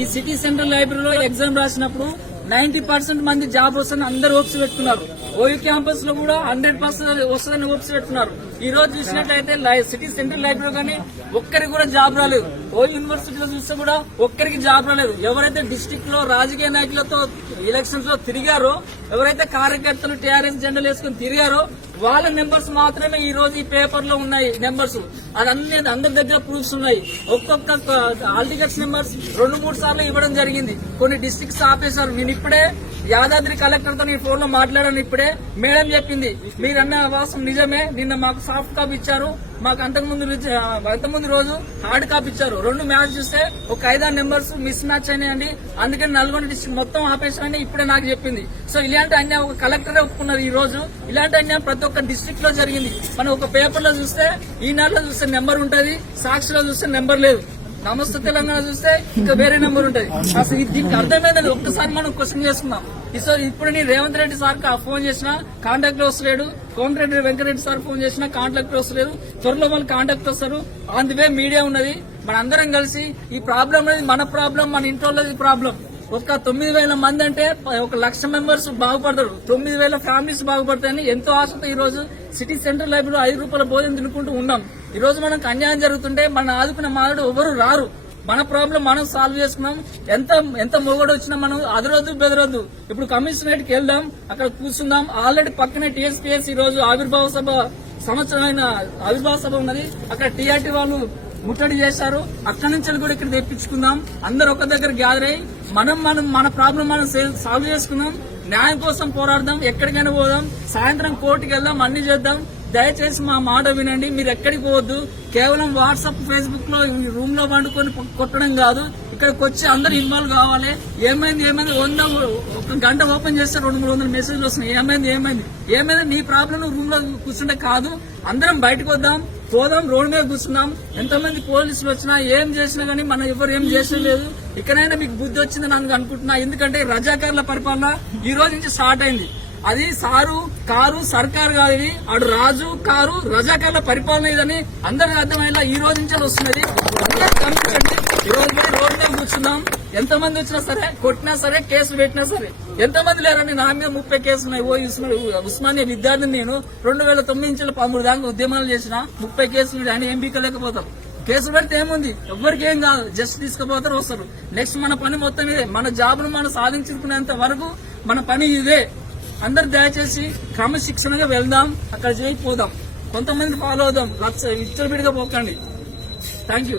ఈ city central లైబ్రరీలో exam రాసినప్పుడు నైన్టీ పర్సెంట్ మంది జాబ్ వస్తుందని అందరు హోప్స్ పెట్టుకున్నారు. ఓయూ క్యాంపస్లో కూడా హండ్రెడ్ పర్సెంట్ వస్తుందని హోప్స్ పెట్టుకున్నారు. ఈ రోజు చూసినట్లయితే లై- సిటీ సెంట్రల్ లైబ్రరీ కానీ ఒక్కరికి కూడా జాబ్ రాలేదు. ఓ యూనివర్సిటీలో చూస్తే కూడా ఒక్కరికి జాబ్ రాలేదు. ఎవరైతే డిస్టిక్లో రాజకీయ నాయకులతో ఎలక్షన్స్లో తిరిగారో ఎవరైతే కార్యకర్తలు టీఆర్ఎస్ జెండాలు వేసుకుని తిరిగారో వాళ్ళ నెంబర్స్ మాత్రమే ఈ రోజు ఈ పేపర్లో ఉన్నాయి నెంబర్స్ అదన్నీ అందరి దగ్గర ప్రూఫ్స్ ఉన్నాయి. ఒక్కొక్క ఆల్ టికెట్స్ నెంబర్స్ రెండు మూడు సార్లు ఇవ్వడం జరిగింది. కొన్ని డిస్ట్రిక్ట్స్ ఆపేశారు. నేను ఇప్పుడే యాదాద్రి కలెక్టర్తో నేను ఫోన్లో మాట్లాడాను. ఇప్పుడే మేడం చెప్పింది. మీరన్న వాసం నిజమే. నిన్న మాకు సాఫ్ట్ కాపీ ఇచ్చారు. మాకు అంతకుముందు అంతకుముందు రోజు హార్డ్ కాపీ ఇచ్చారు. రెండు మ్యాచ్ చూస్తే ఒక ఐదారు నెంబర్స్ మిస్ మ్యాచ్ అయినాయండి. అందుకని నల్గొండ డిస్ట్రిక్ట్ మొత్తం ఆపేసారని ఇప్పుడే నాకు చెప్పింది. సో ఇలాంటి అన్యాయం ఒక కలెక్టరే ఒప్పుకున్నారు ఈ రోజు. ఇలాంటి అన్యాయం ప్రతి ఒక్క డిస్ట్రిక్ట్లో జరిగింది. మనం ఒక పేపర్లో చూస్తే ఈనాడులో చూస్తే నెంబర్ ఉంటది సాక్షిలో చూస్తే నెంబర్ లేదు. నమస్తే తెలంగాణ చూస్తే ఇంకా వేరే నెంబర్ ఉంటది. అసలు దీనికి అర్థమైందని ఒక్కసారి మనం క్వశ్చన్ చేసుకుందాం. ఈ సార్ ఇప్పుడు నేను రేవంత్ రెడ్డి సార్ ఫోన్ చేసిన కాంటాక్ట్ వస్తలేడు. కోమటిరెడ్డి వెంకటరెడ్డి సార్ ఫోన్ చేసిన కాంటాక్ట్ వస్తలేదు త్వరలో వాళ్ళు కాంటాక్ట్ వస్తారు. ఆన్ ది వే మీడియా ఉన్నది. మన అందరం కలిసి ఈ ప్రాబ్లం అనేది మన ప్రాబ్లం మన ఇంట్లో ప్రాబ్లం ఒక తొమ్మిది వేల మంది అంటే ఒక లక్ష మెంబర్స్ బాగుపడతారు. తొమ్మిది వేల ఫ్యామిలీస్ బాగుపడతాయని ఎంతో ఆశతో ఈ రోజు సిటీ సెంటర్ లైబ్రరీలో ఐదు రూపాయల భోజనం తినుకుంటూ ఉన్నాం. ఈ రోజు మనకు అన్యాయం జరుగుతుంటే మన ఆదుకున్న మానవుడు ఎవరు రారు. మన ప్రాబ్లం మనం సాల్వ్ చేసుకున్నాం. ఎంత ఎంత మొగడు వచ్చినా మనం అదరొద్దు బెదరొద్దు. ఇప్పుడు కమిషనరేట్కి వెళ్దాం అక్కడ కూర్చుందాం. ఆల్రెడీ పక్కనే టీఎస్పీఎస్ ఈ రోజు ఆవిర్భావ సభ సంవత్సరమైన ఆవిర్భావ సభ ఉన్నది. అక్కడ టీఆర్టీ వాళ్ళు ముట్టడి చేశారు. అక్కడి నుంచి కూడా ఇక్కడ తెప్పించుకుందాం. అందరు ఒక దగ్గర గ్యాదర్ అయ్యి మనం మనం మన ప్రాబ్లం మనం సాల్వ్ చేసుకుందాం. న్యాయం కోసం పోరాడదాం. ఎక్కడికైనా పోదాం. సాయంత్రం కోర్టుకి వెళ్దాం. అన్ని చేద్దాం. దయచేసి మా మాట వినండి. మీరు ఎక్కడికి పోవద్దు. కేవలం వాట్సాప్ ఫేస్బుక్లో రూమ్లో వండుకొని కొట్టడం కాదు. ఇక్కడికి వచ్చి అందరు ఇన్వాల్వ్ కావాలి. ఏమైంది ఏమైంది? వంద ఒక గంట ఓపెన్ చేస్తే రెండు మూడు వందల మెసేజ్లు వస్తున్నాయి. ఏమైంది ఏమైంది? ఏమైంది? నీ ప్రాబ్లం రూమ్లో కూర్చుంటే కాదు. అందరం బయటకు వద్దాం. పోదాం రోడ్డు మీద కూర్చున్నాం. ఎంతమంది పోలీసులు వచ్చినా ఏం చేసినా గానీ మనం ఎవరు ఏం చేసిన లేదు ఇక్కడైనా మీకు బుద్ధి వచ్చిందని నాకు అనుకుంటున్నా. ఎందుకంటే రజాకారుల పరిపాలన ఈ రోజు నుంచి స్టార్ట్ అయింది. అది సారు కారు సర్కారు కాదు ఇది. ఆడు రాజు కారు రజాకారుల పరిపాలన ఇదని అందరికి అర్థమయ్యేలా ఈ రోజు నుంచే వస్తున్నది. అందరూ ఈ రోజు కూడా రోడ్డు మీద కూర్చున్నాం. ఎంతమంది వచ్చినా సరే కొట్టినా సరే కేసు పెట్టినా సరే ఎంతమంది లేరండి నా మీద ముప్పై కేసులు ఉన్నాయి ఓ ఉస్మానియా విద్యార్థిని నేను రెండు వేల తొమ్మిది నుంచి పదమూడు దాకా ఉద్యమాలు చేసిన ముప్పై కేసులు అని ఏం బీకలేకపోతాం కేసులు పెడితే ఏముంది? ఎవరికి ఏం కాదు. జస్ట్ తీసుకుపోతారు వస్తారు. నెక్స్ట్ మన పని మొత్తం ఇదే. మన జాబ్ను మనం సాధించుకునేంత వరకు మన పని ఇదే. అందరు దయచేసి క్రమశిక్షణగా వెళ్దాం. అక్కడ చేయకపోదాం కొంతమంది ఫాలో అవుదాం. లక్ష విచ్చలవిడిగా పోకండి. Thank you